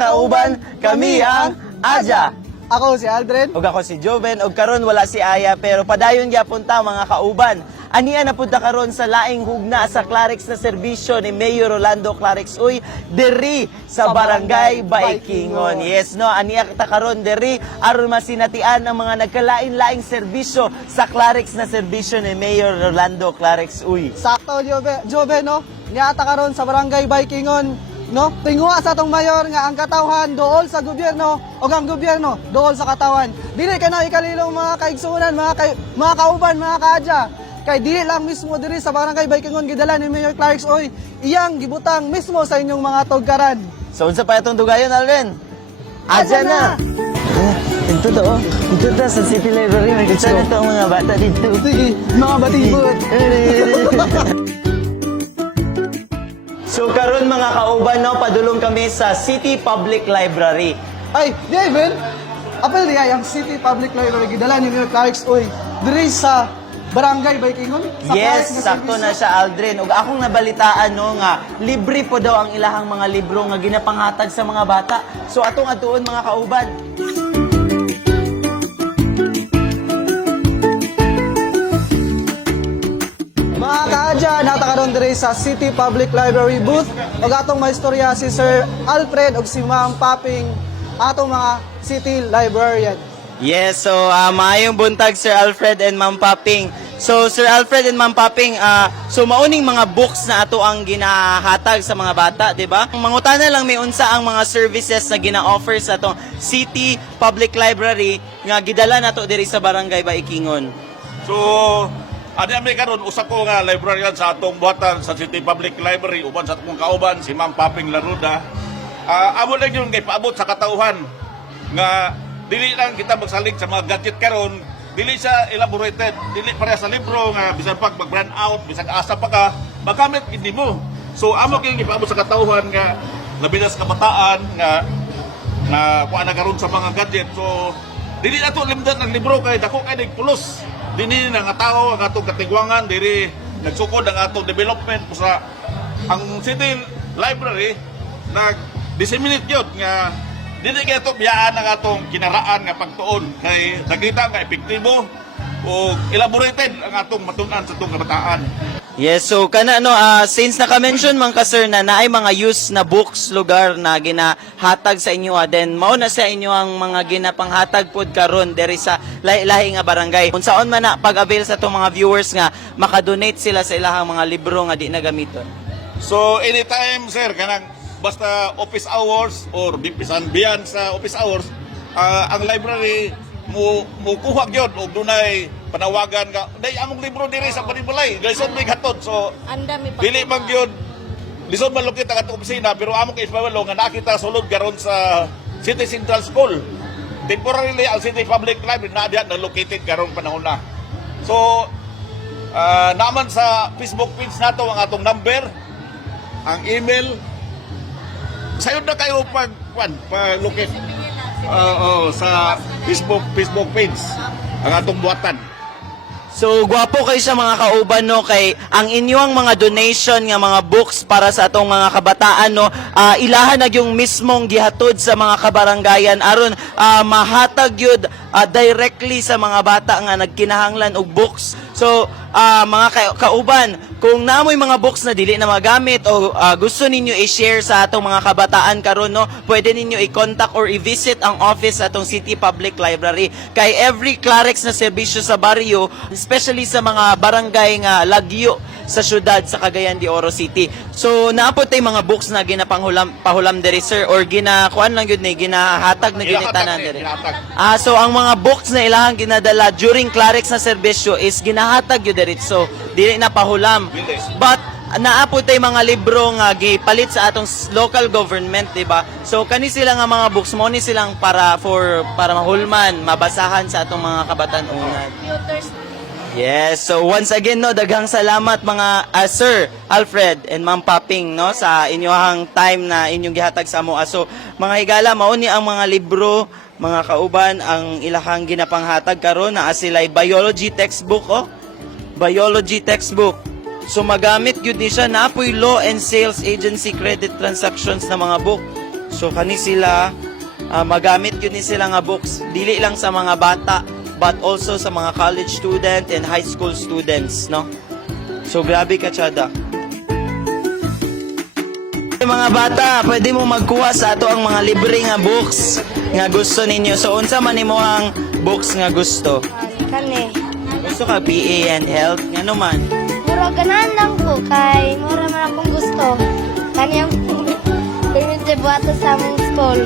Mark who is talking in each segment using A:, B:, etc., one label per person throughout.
A: kauban, kami ang Aja.
B: Ako si Aldrin.
A: Ug ako si Joven, ug karon wala si Aya pero padayon gyapon ta mga kauban. Aniya na punta karon sa laing hugna sa Clarex na serbisyo ni Mayor Rolando Clarex Uy diri sa
B: Sa
A: Barangay Baikingon. Yes no, aniya kita karon diri aron masinatian ang mga nagkalain-laing serbisyo sa Clarex na serbisyo ni Mayor Rolando Clarex Uy.
B: Sakto, Jove, Jove no? Niata karon sa barangay Baikingon, no? Tingwa sa tong mayor nga ang katawhan dool sa gobyerno o ang gobyerno dool sa katawan. Dili ka na ikalilong mga kaigsunan, mga kay, mga kauban, mga kaadya. Kay dili lang mismo diri sa barangay Baikingon gidala ni Mayor Clarks Oy, iyang gibutang mismo sa inyong mga tugkaran.
A: So unsa pa itong dugayon Alvin?
B: Aja
A: Aja na.
B: na.
A: Ah, Ito to, oh. Ito to sa City Library.
B: Go.
A: na to mga bata dito.
B: Sige, mga batibot.
A: so karon mga kauban no, padulong kami sa City Public Library.
B: Ay, David, apel diya yung City Public Library gidala ni Mayor Clarks Oy, diri sa barangay Baikingon. Sa
A: Yes,
B: Clarks
A: sakto na siya Aldrin. Ug akong nabalitaan no nga libre po daw ang ilahang mga libro nga ginapanghatag sa mga bata. So atong atuon mga kauban.
B: Mga kaadya, natakaroon diri sa City Public Library booth. O atong maistorya si Sir Alfred ug si Ma'am Paping atong mga city librarian.
A: Yes, so uh, maayong buntag Sir Alfred and Ma'am Paping. So Sir Alfred and Ma'am Paping, ah, so mauning mga books na ato ang ginahatag sa mga bata, 'di ba? Mangutana lang may unsa ang mga services na gina-offer sa atong City Public Library nga gidala nato diri sa Barangay Baikingon.
C: So, adi ami karon usa ko nga librarian sa atong buhatan sa City Public Library uban sa atong kauban si Ma'am Paping Laruda. Ah, amo lang yung kay paabot sa katauhan nga dili lang kita magsalig sa mga gadget karon dili siya elaborated dili pareha sa libro nga bisan pag mag brand out bisan asa pa ka magamit hindi mo so amo kay ipaabot sa katauhan nga labi na sa kabataan nga na kuha na karon sa mga gadget. So, dili na to limdan ng libro kay dako kay nagpulos. Dini na nga tao ang atong katigwangan diri nagsukod ang atong development sa ang city library nag disseminate yun nga dili kay to biyaan ang atong kinaraan nga pagtuon kay nakita nga epektibo o elaborated ang atong matunan sa atong kabataan.
A: Yes, so kana no ah, since naka-mention man ka sir na naay mga use na books lugar na ginahatag sa inyo ah, then mao na sa inyo ang mga ginapanghatag pod karon diri sa lahi-lahi nga barangay. Unsaon man na pag-avail sa tong mga viewers nga makadonate sila sa ilahang mga libro nga di na gamiton.
C: So anytime sir kanang basta office hours or bisan biyan sa office hours ah, ang library mo mo kuha gyud og dunay panawagan nga day among libro diri sa Balibulay lisod may hatod. So
D: Anda mi
C: dili man gyud lisod man lukit ang atong opisina pero among kay Isbawalo nga nakita sulod karon sa City Central School. Temporarily ang City Public Library na diya na located karon panahon na. So ah, naman sa Facebook page nato ang atong number ang email. Sayo na kayo pag kwan pag locate Ah, oo, sa Facebook Facebook page. Ang atong buhatan
A: So gwapo kayo sa mga kauban no? Kay ang inyong mga donation nga mga books para sa atong mga kabataan no? Ah, ilahan na yung mismong gihatod sa mga kabarangayan aron ah, mahatag yun ah, directly sa mga bata nga nagkinahanglan og books. So ah, mga ka- kauban kung naamoy mga books na dili na magamit o ah, gusto ninyo i-share sa atong mga kabataan karon no pwede ninyo i-contact or i-visit ang office atong City Public Library. Kay every Clarex na serbisyo sa baryo especially sa mga barangay nga lagyo sa syudad sa Cagayan de Oro City. So naapot tay mga books na ginapanghulam pahulam diri sir or ginakuan lang gyud ni ginahatag na gyud
C: Ginahatag
A: tanan diri. Ah, so ang mga books na ilahang ginadala during Clarex na serbisyo is ginahatag yun diretso. Dili na pahulam. But naapod tay mga libro nga gipalit sa atong local government, di ba? So kani sila nga mga books mo ni silang para for para mahulman, mabasahan sa atong mga kabatan-unan.
D: computers
A: Yes, so once again no, daghang salamat mga ah, Sir Alfred and Ma'am Paping no sa inyong time na inyong gihatag sa amo. So mga higala mauni ang mga libro, mga kauban ang ilahang ginapanghatag karon na sila'y biology textbook oh. Biology textbook. So magamit gyud ni siya na apoy law and sales agency credit transactions na mga book. So kani sila ah, magamit yun ni sila nga books dili lang sa mga bata but also sa mga college student and high school students, no? So grabe ka Chada. Mga bata, pwede mo magkuha sa ato ang mga libre nga books nga gusto ninyo. So unsa man nimo ang books nga gusto?
D: Kani.
A: Gusto ka PA and health? Nga man.
D: Mura ganahan lang ko kay mura man akong gusto. Kani ang permit sa among school.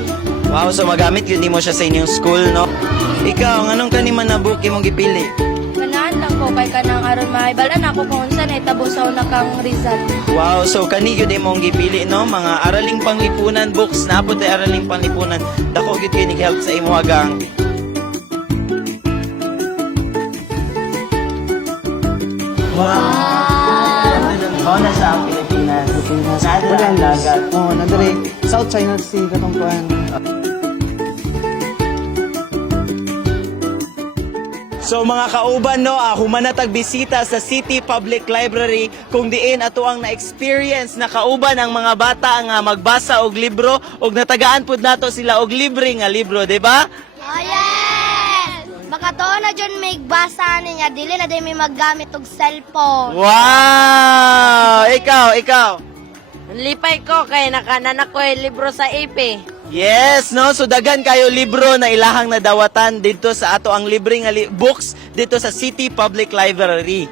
A: Wow, so magamit yun mo siya sa inyong school, no? Ikaw, anong kaniman na book imong gipili?
D: Ganahan lang ko kay kanang aron maibalan ako kung unsa na itabo sa una kang result.
A: Wow, so kani yun imong gipili, no? Mga araling panglipunan books, naapot ay araling panglipunan. Dako gyud kay help sa imo agang. Wow! Na sa ang Pilipinas. Sa ang dagat.
B: Oh, nadiri South China Sea katong kuan.
A: So mga kauban no, ah, humanatag bisita sa City Public Library kung diin ato ang na-experience na kauban ang mga bata nga magbasa og libro og natagaan pud nato sila og libre nga libro, di ba?
D: Oh yes! Baka to na dyan may basa niya, dili na din may maggamit og cellphone.
A: Wow! Ikaw, ikaw.
E: Lipay ko kay nakanan ako eh, libro sa AP.
A: Yes, no? So dagan kayo libro na ilahang nadawatan dito sa ato ang libre nga li- books dito sa City Public Library.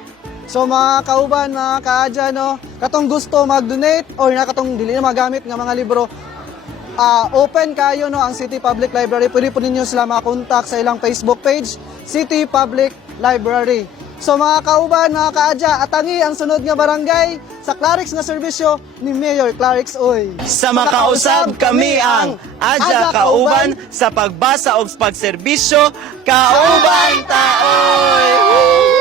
B: So mga kauban, mga kaadya, no, katong gusto mag-donate or na katong dili na magamit nga mga libro, ah, open kayo no ang City Public Library. Pwede po ninyo sila makontak sa ilang Facebook page, City Public Library. So mga kauban, mga kaadya, atangi ang sunod nga barangay sa Clarix nga serbisyo ni Mayor Clarix Oy.
A: Sa makausab kami ang Adya Kauban sa pagbasa o pagserbisyo Kauban Taon!